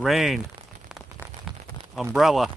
Rain. Umbrella.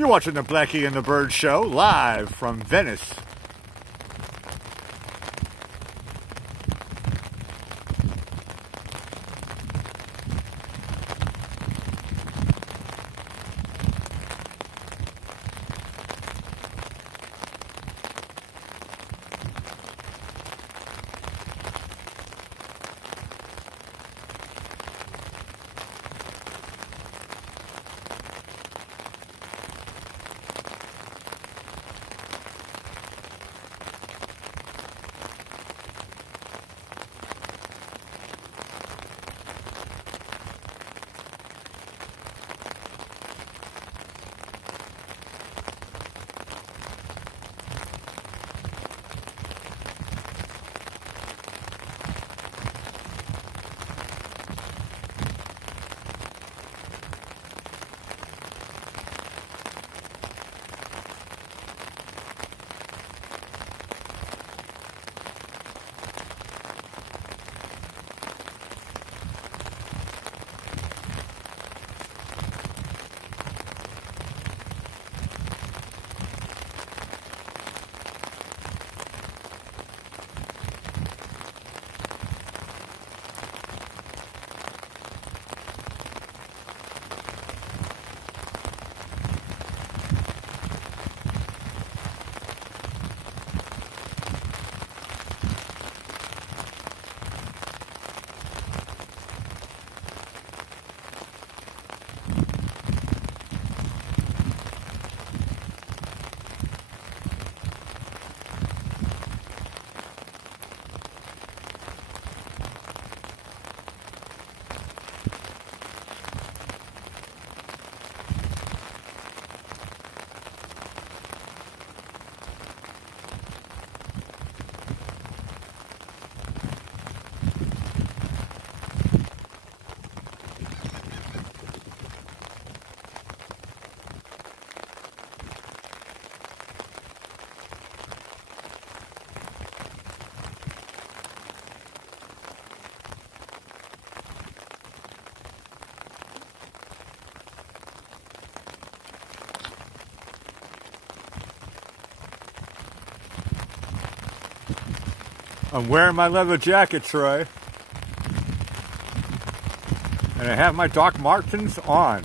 You're watching the Blackie and the Bird Show live from Venice. I'm wearing my leather jacket, Troy. And I have my Doc Martens on.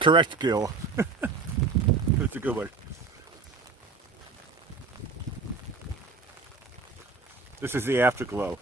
Correct, Gil. That's a good one. This is the afterglow.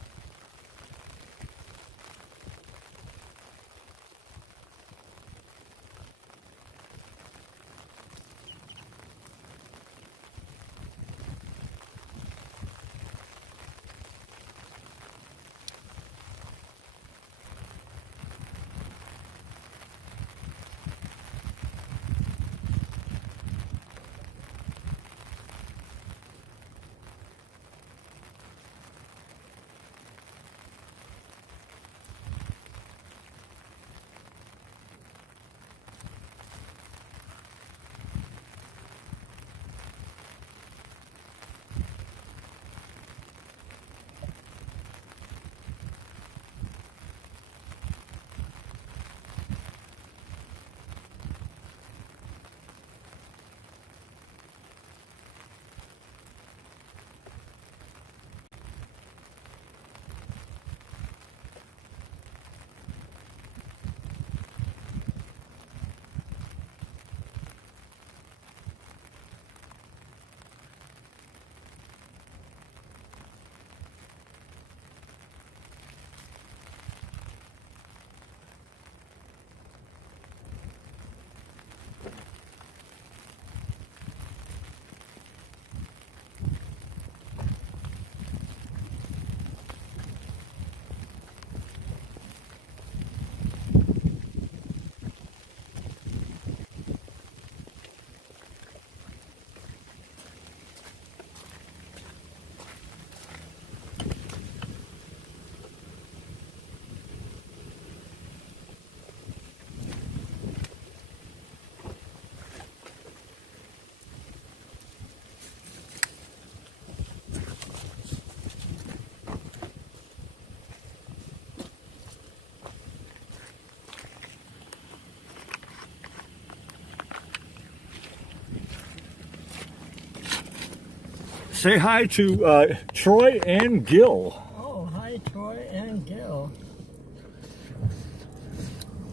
Say hi to Troy and Gil. Oh, hi, Troy and Gil.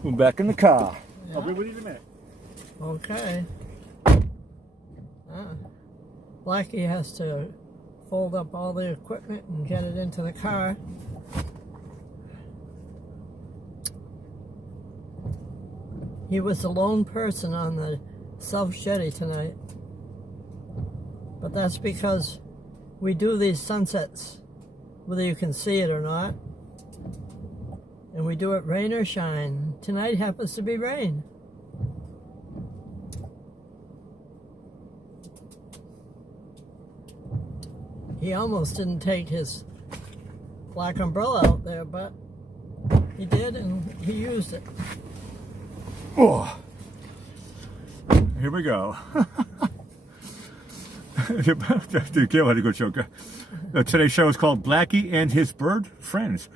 We're back in the car. Yeah. I'll be with you in a minute. Okay. Blackie has to fold up all the equipment and get it into the car. He was the lone person on the South Jetty tonight. But that's because we do these sunsets, whether you can see it or not. And we do it rain or shine. Tonight happens to be rain. He almost didn't take his black umbrella out there, but he did, and he used it. Oh, here we go. Gil had a good joke. Today's show is called Blackie and His Bird Friends.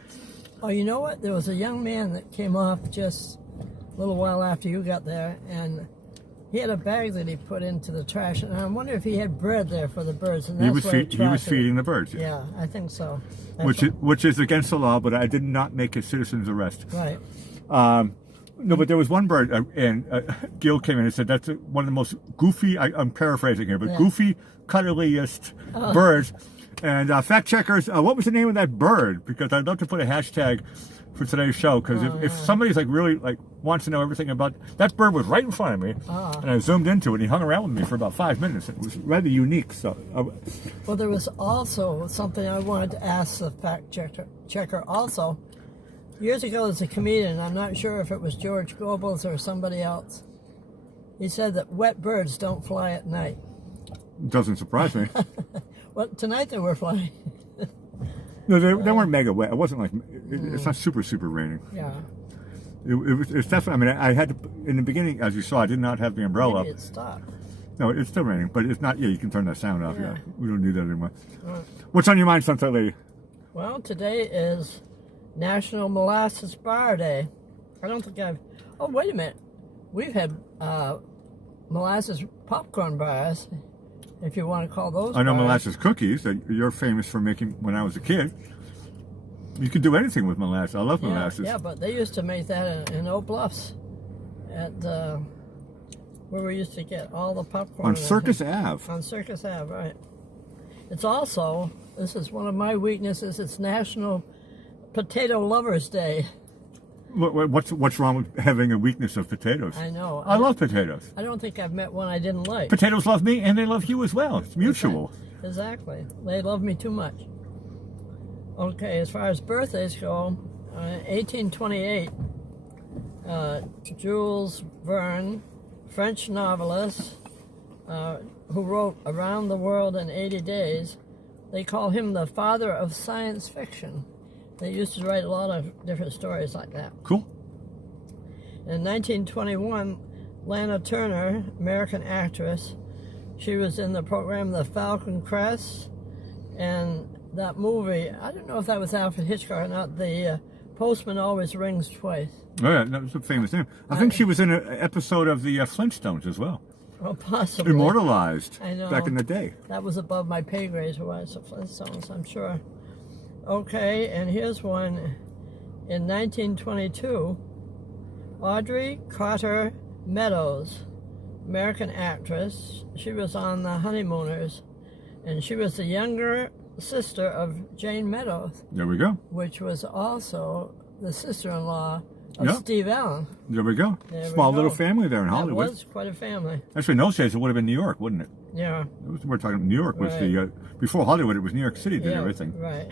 Oh, you know what? There was a young man that came off just a little while after you got there, and he had a bag that he put into the trash, and I wonder if he had bread there for the birds. And that's he was feeding the birds. Yeah, I think so. Which is against the law, but I did not make a citizen's arrest. Right. No, but there was one bird, and Gil came in and said that's one of the most goofy, I'm paraphrasing here, but goofy, cuddliest birds. And fact checkers, what was the name of that bird? Because I'd love to put a hashtag for today's show, because if somebody's really wants to know everything about, that bird was right in front of me, and I zoomed into it, and he hung around with me for about 5 minutes. It was rather unique. So, well, there was also something I wanted to ask the fact checker also. Years ago, as a comedian, I'm not sure if it was George Goebbels or somebody else, he said that wet birds don't fly at night. Doesn't surprise me. Well, tonight they were flying. No, they weren't mega wet. It wasn't like, it's not super raining. Yeah. It's definitely, I mean, I had to, in the beginning, as you saw, I did not have the umbrella up. Maybe it stopped. No, it's still raining, but it's not, you can turn that sound off. Yeah. We don't need that anymore. What's on your mind, Sunset Lady? Well, today is National Molasses Bar Day. I don't think oh, wait a minute. We've had molasses popcorn bars, if you want to call those I know bars. molasses cookies that you're famous for making when I was a kid. You can do anything with molasses. I love molasses. Yeah, but they used to make that in Oak Bluffs at where we used to get all the popcorn. On Circus Ave. On Circus Ave, right. It's also, this is one of my weaknesses, it's National Potato Lovers Day. What's wrong with having a weakness of potatoes? I know. I love potatoes. I don't think I've met one I didn't like. Potatoes love me, and they love you as well. It's mutual. Exactly. They love me too much. Okay, as far as birthdays go, 1828, Jules Verne, French novelist, who wrote Around the World in 80 Days, they call him the father of science fiction. They used to write a lot of different stories like that. Cool. In 1921, Lana Turner, American actress, she was in the program The Falcon Crest, and that movie, I don't know if that was Alfred Hitchcock or not, The Postman Always Rings Twice. Oh yeah, that was a famous name. I think she was in an episode of the Flintstones as well. Oh, possibly. Immortalized. I know. Back in the day. That was above my pay grade to watch the Flintstones, I'm sure. Okay, and here's one. In 1922, Audrey Carter Meadows, American actress, she was on The Honeymooners, and she was the younger sister of Jane Meadows. There we go. Which was also the sister-in-law of Steve Allen. There we go. There Small we little go. family there in Hollywood. That was quite a family. Actually, in those days, it would have been New York, wouldn't it? Yeah. We're talking New York was the before Hollywood. It was New York City did everything. Right.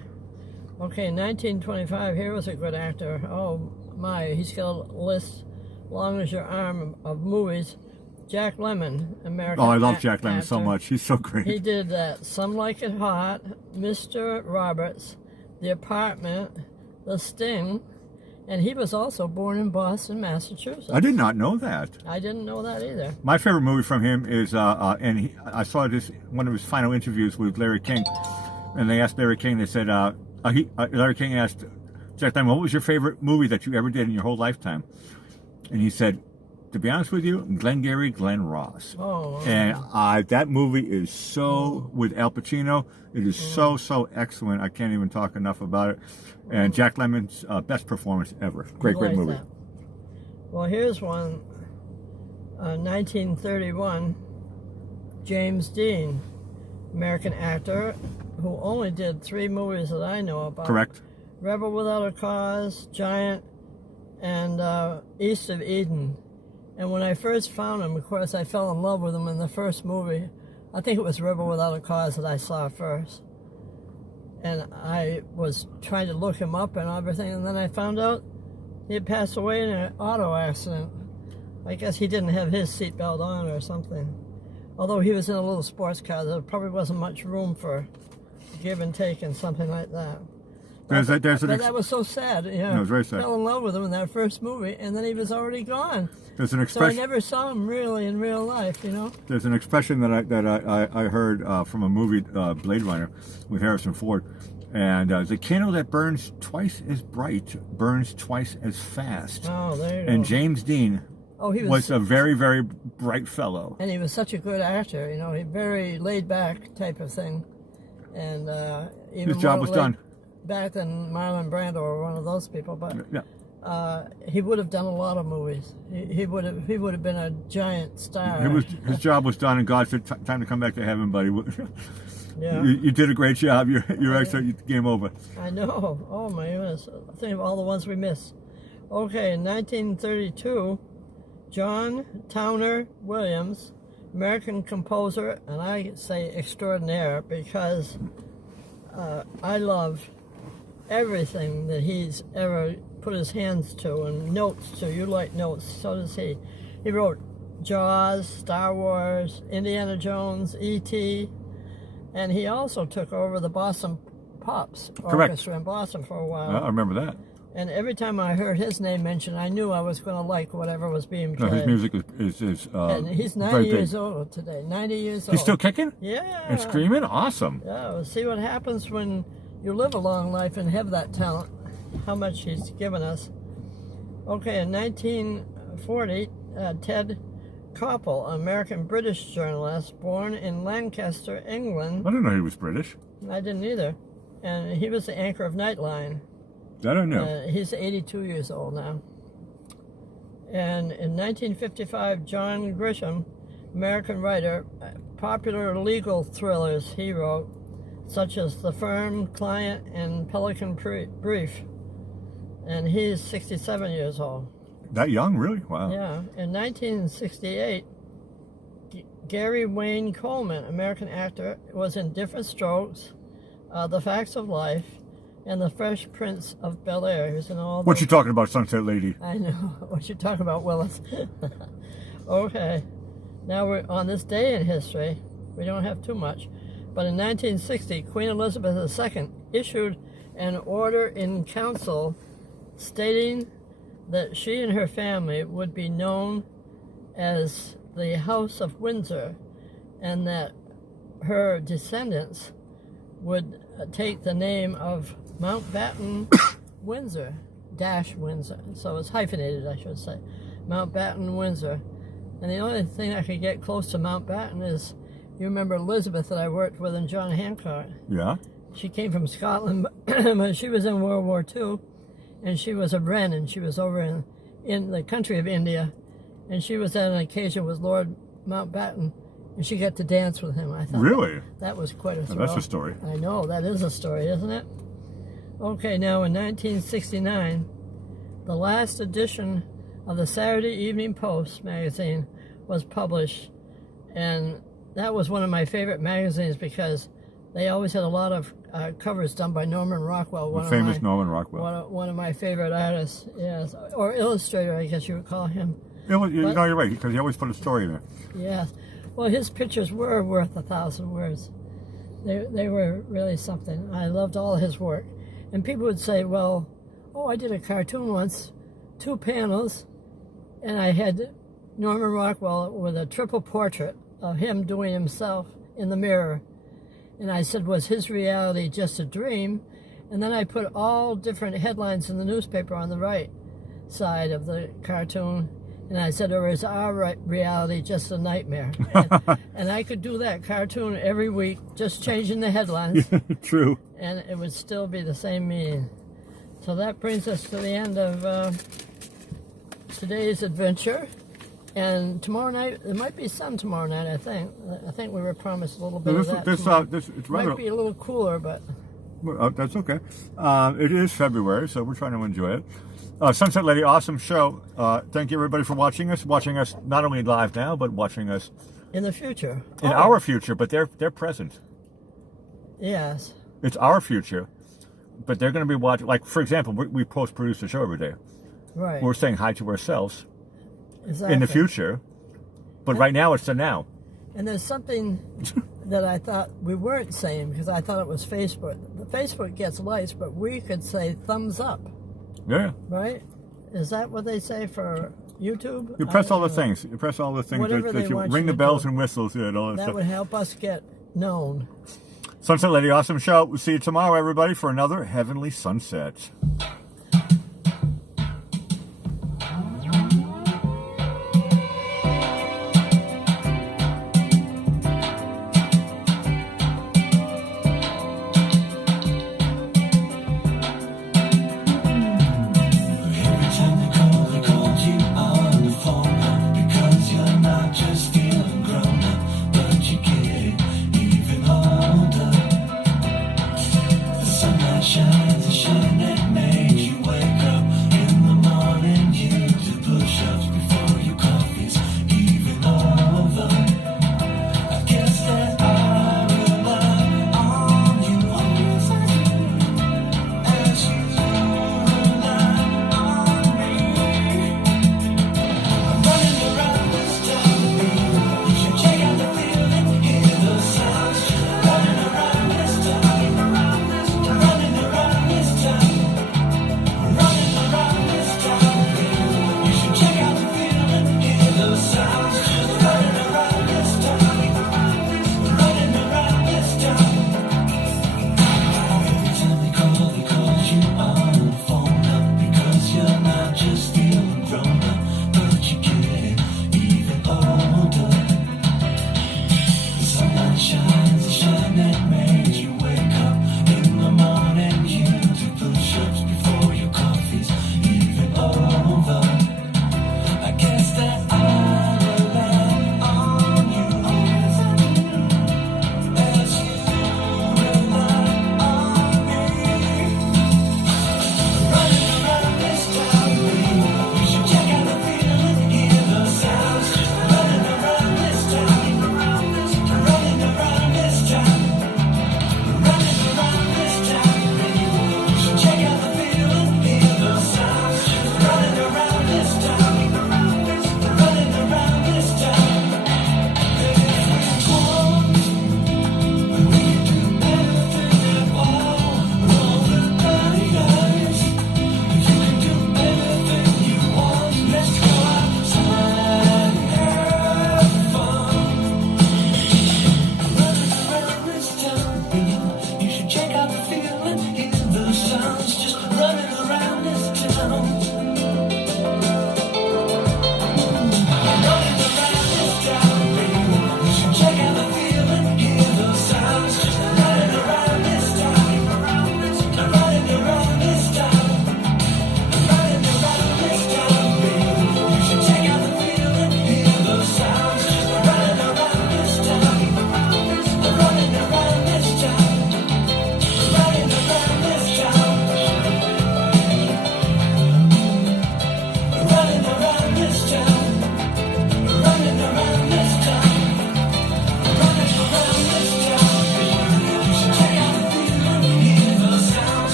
Okay, 1925. Here was a good actor. Oh my, he's got a list long as your arm of movies. Jack Lemmon, American. Oh, I love Jack Lemmon so much. He's so great. He did that. Some Like It Hot, Mr. Roberts, The Apartment, The Sting, and he was also born in Boston, Massachusetts. I did not know that. I didn't know that either. My favorite movie from him is, I saw this one of his final interviews with Larry King, and they asked Larry King. They said, Larry King asked Jack Lemmon, "What was your favorite movie that you ever did in your whole lifetime?" And he said, "To be honest with you, Glengarry Glen Ross." Oh. And that movie is so, with Al Pacino, it is so excellent. I can't even talk enough about it. And Jack Lemmon's best performance ever. Great movie. That. Well, here's one. 1931, James Dean, American actor, who only did 3 movies that I know about. Correct. Rebel Without a Cause, Giant, and East of Eden. And when I first found him, of course, I fell in love with him in the first movie. I think it was Rebel Without a Cause that I saw first. And I was trying to look him up and everything, and then I found out he had passed away in an auto accident. I guess he didn't have his seatbelt on or something. Although he was in a little sports car, there probably wasn't much room for give and take and something like that. But that was so sad. You know, it was very sad. I fell in love with him in that first movie, and then he was already gone. There's an expression. So I never saw him really in real life, you know. There's an expression that I heard from a movie, Blade Runner, with Harrison Ford, and the candle that burns twice as bright burns twice as fast. Oh, there you And go. James Dean he was a very, very bright fellow. And he was such a good actor, you know. He very laid back type of thing, and even his job more was laid done. back than Marlon Brando or one of those people, but. Yeah. He would have done a lot of movies. He would have been a giant star. His job was done, and God said, "Time to come back to heaven, buddy." Yeah. You did a great job. You're excellent. Game over. I know. Oh my goodness! Think of all the ones we missed. Okay, in 1932, John Towner Williams, American composer, and I say extraordinaire because I love everything that he's ever put his hands to, and notes too. You like notes, so does he. He wrote Jaws, Star Wars, Indiana Jones, E.T., and he also took over the Boston Pops Orchestra in Boston for a while. I remember that. And every time I heard his name mentioned, I knew I was going to like whatever was being played. No, his music is and he's 90 very years big. old today. 90 years old. He's still kicking? Yeah. And screaming? Awesome. Yeah, we'll see what happens when you live a long life and have that talent. How much he's given us. Okay, in 1940, Ted Koppel, an American-British journalist, born in Lancaster, England. I didn't know he was British. I didn't either. And he was the anchor of Nightline. That I knew. He's 82 years old now. And in 1955, John Grisham, American writer, popular legal thrillers he wrote, such as The Firm, Client, and Pelican Brief. And he's 67 years old. That young, really? Wow. Yeah. In 1968, Gary Wayne Coleman, American actor, was in Different Strokes, The Facts of Life, and The Fresh Prince of Bel-Air. He was in all What those. you talking about, Sunset Lady? I know. What you talking about, Willis? Okay. Now we're on this day in history. We don't have too much. But in 1960, Queen Elizabeth II issued an order in council stating that she and her family would be known as the House of Windsor, and that her descendants would take the name of Mountbatten Windsor, Windsor. So it's hyphenated, I should say. Mountbatten Windsor. And the only thing I could get close to Mountbatten is, you remember Elizabeth that I worked with in John Hancock? Yeah. She came from Scotland, but she was in World War II, and she was a Wren, and she was over in the country of India, and she was at an occasion with Lord Mountbatten, and she got to dance with him. I thought Really? that was quite a thrill. That's a story. I know, that is a story, isn't it? Okay, now in 1969, the last edition of the Saturday Evening Post magazine was published, and that was one of my favorite magazines because they always had a lot of covers done by Norman Rockwell, The famous Norman Rockwell. one of my favorite artists, yes, or illustrator, I guess you would call him. No, you're right, because he always put a story in there. Yes. Well, his pictures were worth 1,000 words. They were really something. I loved all his work. And people would say, well, oh, I did a cartoon once, 2 panels, and I had Norman Rockwell with a triple portrait of him doing himself in the mirror. And I said, was his reality just a dream? And then I put all different headlines in the newspaper on the right side of the cartoon. And I said, or is our reality just a nightmare? And I could do that cartoon every week, just changing the headlines. True. And it would still be the same meaning. So that brings us to the end of today's adventure. And tomorrow night, there might be sun tomorrow night, I think. I think we were promised a little bit of that. It's rather, might be a little cooler, but... that's okay. It is February, so we're trying to enjoy it. Sunset Lady, awesome show. Thank you, everybody, for watching us not only live now, but watching us in the future. In our future, but they're present. Yes. It's our future, but they're going to be watching. Like, for example, we post-produce the show every day. Right. We're saying hi to ourselves exactly. in the future, but right now it's the now. And there's something that I thought we weren't saying, because I thought it was Facebook. The Facebook gets likes, but we could say thumbs up. Yeah. Right? Is that what they say for YouTube? You press all the things. You press all the things that you ring the bells and whistles and all that stuff. That would help us get known. Sunset Lady, awesome show. We'll see you tomorrow, everybody, for another Heavenly Sunset.